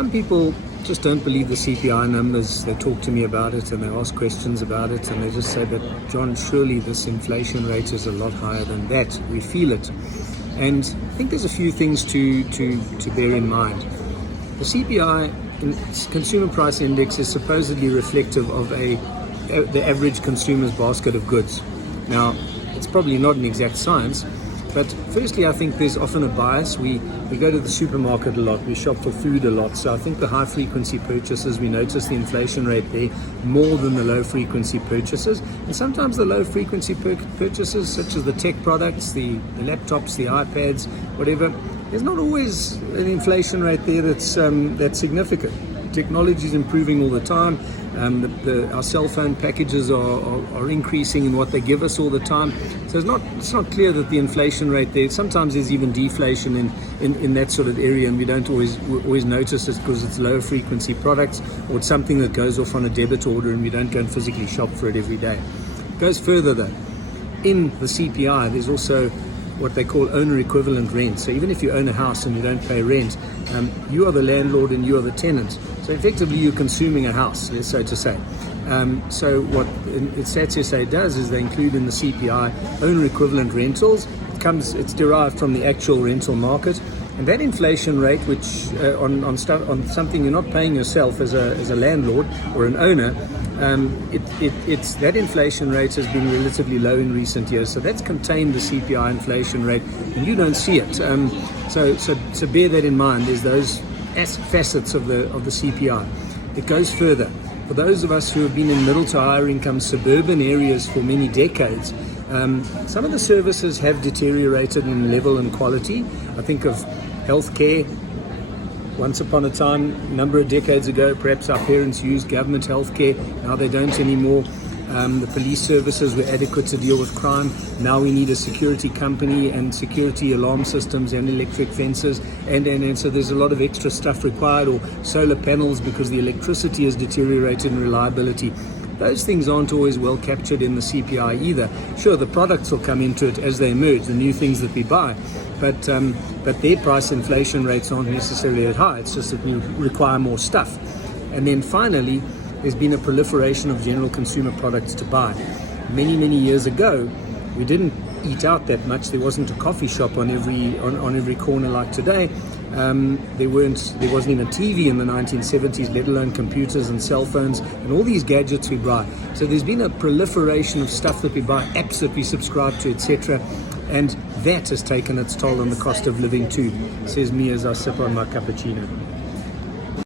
some people just don't believe the CPI numbers. They talk to me about it and they ask questions about it, and they just say, but John, surely this inflation rate is a lot higher than that. We feel it. And I think there's a few things to bear in mind. The CPI, Consumer Price Index, is supposedly reflective of the average consumer's basket of goods. Now, it's probably not an exact science, but firstly, I think there's often a bias. We go to the supermarket a lot, we shop for food a lot, so I think the high frequency purchases, we notice the inflation rate there more than the low frequency purchases. And sometimes the low frequency purchases, such as the tech products, the laptops, the iPads, whatever, there's not always an inflation rate there that's significant. Technology is improving all the time. Our cell phone packages are increasing in what they give us all the time. So it's not clear that the inflation rate there, sometimes there's even deflation in that sort of area, and we don't always notice it because it's low frequency products, or it's something that goes off on a debit order and we don't go and physically shop for it every day. It goes further though. In the CPI, there's also what they call owner equivalent rent. So even if you own a house and you don't pay rent, you are the landlord and you are the tenant. So effectively you're consuming a house, so to say. So what Stats SA does is they include in the CPI owner equivalent rentals. It's derived from the actual rental market. And that inflation rate, which on something you're not paying yourself as a landlord or an owner, it's that inflation rate has been relatively low in recent years. So that's contained the CPI inflation rate, and you don't see it. So bear that in mind. There's those facets of the CPI. It goes further. For those of us who have been in middle to higher income suburban areas for many decades, some of the services have deteriorated in level and quality. I think of healthcare. Once upon a time, a number of decades ago, perhaps our parents used government healthcare. Now they don't anymore. The police services were adequate to deal with crime. Now we need a security company and security alarm systems and electric fences. And so there's a lot of extra stuff required, or solar panels because the electricity has deteriorated in reliability. Those things aren't always well captured in the CPI either. Sure, the products will come into it as they emerge, the new things that we buy, but their price inflation rates aren't necessarily that high. It's just that we require more stuff. And then finally, there's been a proliferation of general consumer products to buy. Many years ago, we didn't eat out that much. There wasn't a coffee shop on every corner like today. There wasn't even a TV in the 1970s, let alone computers and cell phones and all these gadgets we buy. So there's been a proliferation of stuff that we buy, apps that we subscribe to, etc. And that has taken its toll on the cost of living too, says me as I sip on my cappuccino.